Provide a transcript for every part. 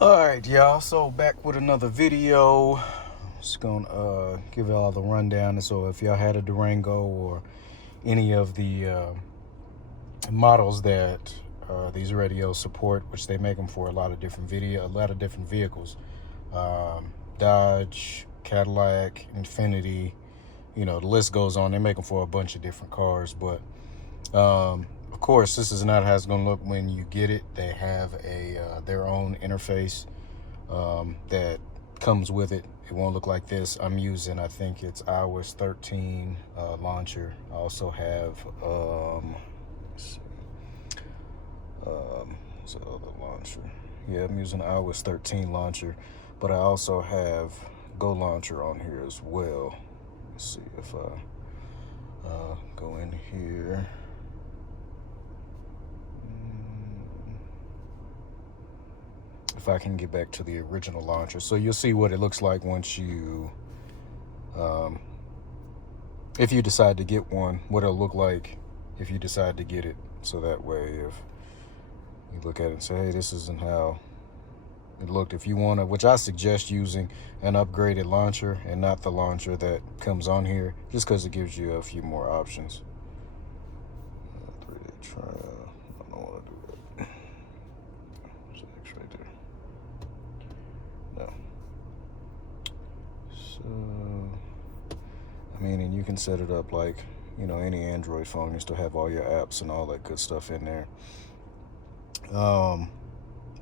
Alright, y'all, so back with another video. Just gonna give y'all the rundown. So if y'all had a Durango or any of the models that these radios support, which they make them for a lot of different vehicles, Dodge, Cadillac, Infiniti, the list goes on. They make them for a bunch of different cars, but of course, this is not how it's going to look when you get it. They have their own interface that comes with it. It won't look like this. I'm using, I think it's iOS 13 launcher. I also have, let's see, what's the other launcher? Yeah, I'm using iOS 13 launcher, but I also have Go Launcher on here as well. Let's see if I go in here. If I can get back to the original launcher. So you'll see what it looks like once you, if you decide to get one, what it'll look like if you decide to get it. So that way, if you look at it and say, hey, this isn't how it looked. If you want to, which I suggest using an upgraded launcher and not the launcher that comes on here, just because it gives you a few more options. 3-day trial. I don't want to do that. There's X right there. No. So, I mean, and you can set it up like, any Android phone. You still have all your apps and all that good stuff in there.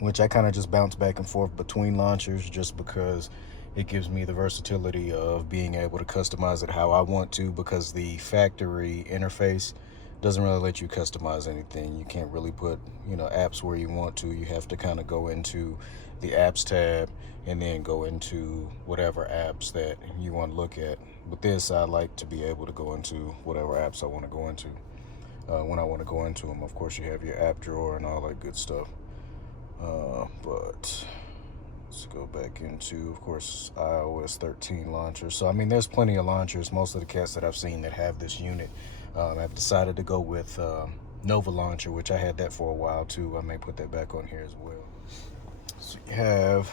Which I kind of just bounce back and forth between launchers just because it gives me the versatility of being able to customize it how I want to, because the factory interface doesn't really let you customize anything. You can't really put, apps where you want to. You have to kind of go into the apps tab and then go into whatever apps that you want to look at. With this, I like to be able to go into whatever apps I want to go into when I want to go into them. Of course, you have your app drawer and all that good stuff. But let's go back into, of course, iOS 13 launcher. So, I mean, there's plenty of launchers. Most of the cats that I've seen that have this unit, I've decided to go with Nova Launcher, which I had that for a while too. I may put that back on here as well. So you have,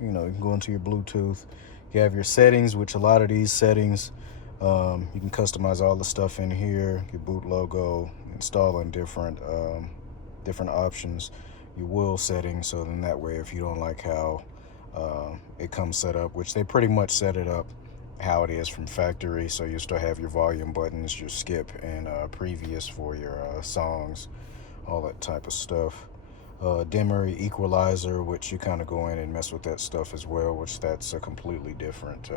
you can go into your Bluetooth. You have your settings, which a lot of these settings, you can customize all the stuff in here. Your boot logo, installing different options. Your wheel settings, so then that way if you don't like how it comes set up, which they pretty much set it up how it is from factory, so you still have your volume buttons, your skip and previous for your songs, all that type of stuff. Dimmer, equalizer, which you kind of go in and mess with that stuff as well, which that's a completely different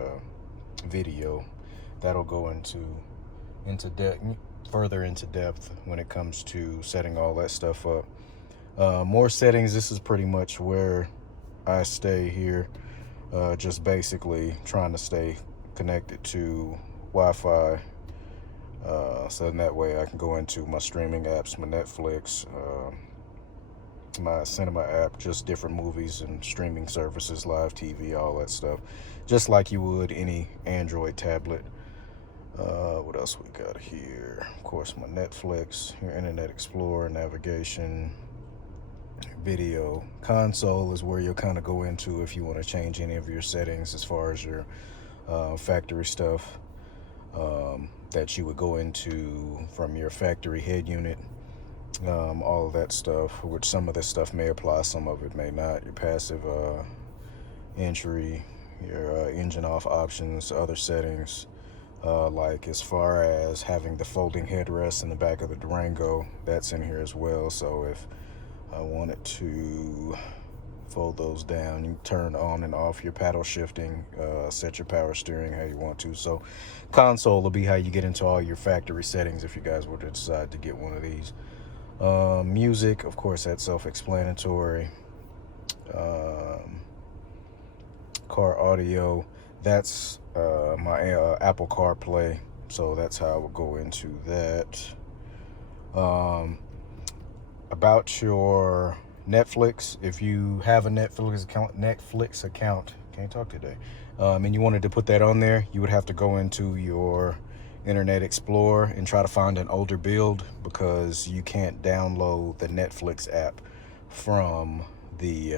video. That'll go further into depth when it comes to setting all that stuff up. More settings. This is pretty much where I stay here, just basically trying to stay connected to Wi-Fi, so then that way I can go into my streaming apps, my Netflix, my cinema app, just different movies and streaming services, live TV, all that stuff, just like you would any Android tablet. What else we got here? Of course, my Netflix, your Internet Explorer, navigation, video. Console is where you'll kind of go into if you want to change any of your settings as far as your factory stuff that you would go into from your factory head unit. All of that stuff, which some of this stuff may apply, some of it may not. Your passive entry, your engine off options, other settings, like as far as having the folding headrest in the back of the Durango, that's in here as well. So if I wanted to fold those down, you turn on and off your paddle shifting, set your power steering how you want to. So console will be how you get into all your factory settings if you guys were to decide to get one of these. Music, of course, that's self-explanatory. Car audio, that's my Apple CarPlay, so that's how I would go into that. About your Netflix, if you have a Netflix account, can't talk today, and you wanted to put that on there, you would have to go into your Internet Explorer and try to find an older build, because you can't download the Netflix app from the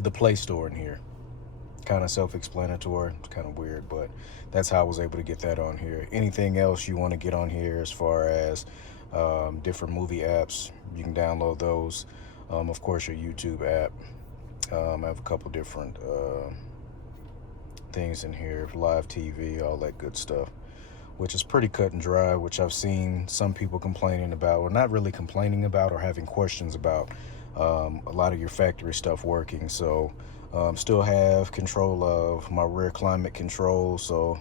the Play Store in here. Kind of self-explanatory. It's kind of weird, but that's how I was able to get that on here. Anything else you want to get on here as far as different movie apps, you can download those. Of course, your YouTube app. I have a couple different things in here, live TV, all that good stuff, which is pretty cut and dry, which I've seen some people complaining about, or not really complaining about, or having questions about a lot of your factory stuff working. So still have control of my rear climate control, so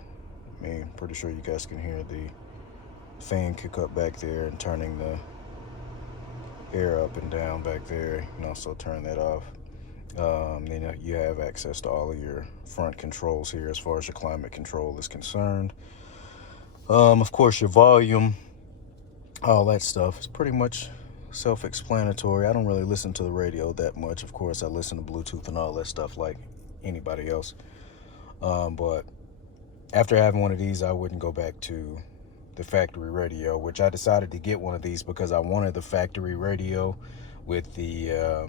I mean, pretty sure you guys can hear the fan kick up back there and turning the air up and down back there. You can also turn that off. Then you have access to all of your front controls here as far as your climate control is concerned. Of course, your volume, all that stuff is pretty much self-explanatory. I don't really listen to the radio that much. Of course, I listen to Bluetooth and all that stuff like anybody else. But after having one of these, I wouldn't go back to the factory radio, which I decided to get one of these because I wanted the factory radio with the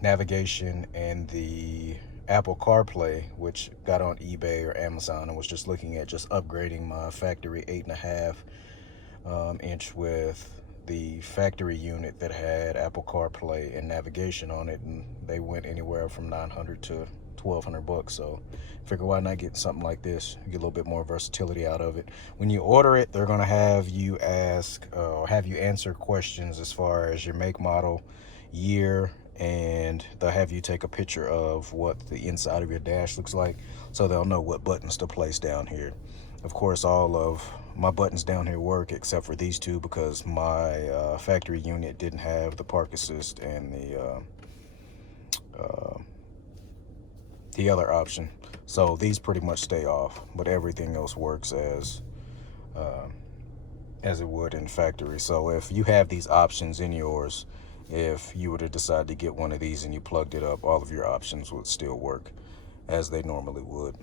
navigation and the Apple Carplay, which got on eBay or Amazon. I was just looking at just upgrading my factory 8.5 inch with the factory unit that had Apple CarPlay and navigation on it, and they went anywhere from $900 to $1,200. So figure why not get something like this, get a little bit more versatility out of it. When you order it, they're going to have you ask or have you answer questions as far as your make, model, year, and they'll have you take a picture of what the inside of your dash looks like, so they'll know what buttons to place down here. Of course, all of my buttons down here work except for these two, because my factory unit didn't have the park assist and the other option, so these pretty much stay off, but everything else works as it would in factory. So if you have these options in yours, if you were to decide to get one of these and you plugged it up, all of your options would still work as they normally would.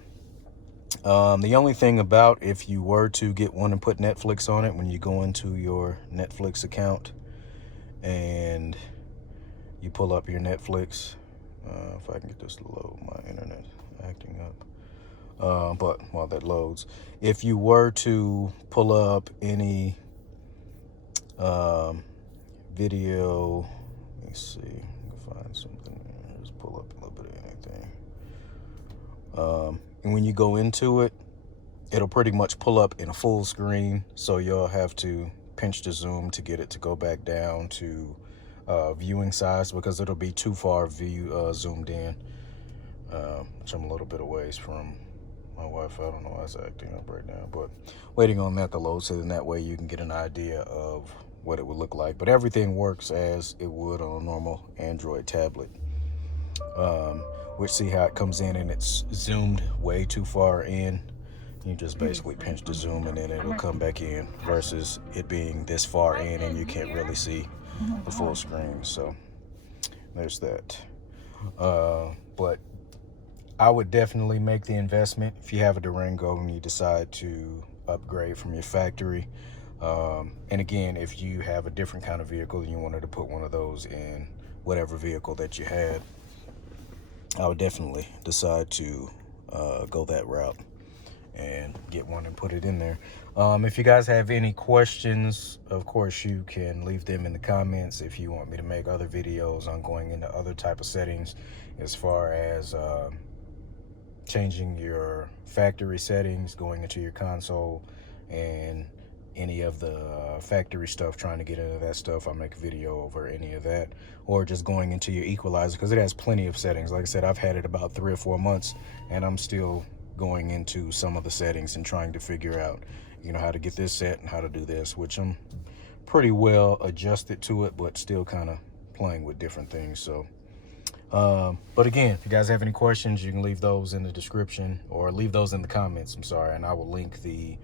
The only thing about if you were to get one and put Netflix on it, when you go into your Netflix account and you pull up your Netflix, if I can get this to load, my internet acting up. But while that loads, if you were to pull up any video, let me see, I can find something. Just pull up a little bit of anything. And when you go into it, it'll pretty much pull up in a full screen, so you'll have to pinch the zoom to get it to go back down to viewing size, because it'll be too far zoomed in, which I'm a little bit away from my Wi-Fi. I don't know why it's acting up right now, but waiting on that to load, so then that way you can get an idea of what it would look like. But everything works as it would on a normal Android tablet. Which, see how it comes in and it's zoomed way too far in. You just basically pinch the zoom and then it'll come back in, versus it being this far in and you can't really see the full screen. So there's that. But I would definitely make the investment if you have a Durango and you decide to upgrade from your factory. And again, if you have a different kind of vehicle and you wanted to put one of those in whatever vehicle that you had, I would definitely decide to go that route and get one and put it in there. If you guys have any questions, of course, you can leave them in the comments. If you want me to make other videos on going into other type of settings, as far as changing your factory settings, going into your console, and any of the factory stuff, trying to get into that stuff, I'll make a video over any of that. Or just going into your equalizer, because it has plenty of settings. Like I said, I've had it about 3 or 4 months and I'm still going into some of the settings and trying to figure out, you know, how to get this set and how to do this, which I'm pretty well adjusted to it, but still kind of playing with different things. So but again, if you guys have any questions, you can leave those in the description, or leave those in the comments, I'm sorry, and I will link the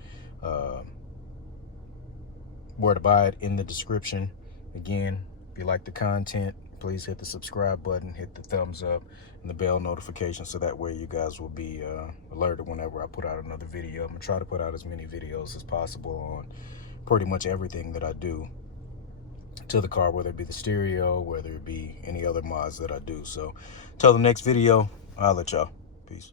where to buy it in the description. Again, if you like the content, please hit the subscribe button, hit the thumbs up and the bell notification, so that way you guys will be alerted whenever I put out another video. I'm gonna try to put out as many videos as possible on pretty much everything that I do. to the car, whether it be the stereo, whether it be any other mods that I do. So till the next video, I'll let y'all. Peace.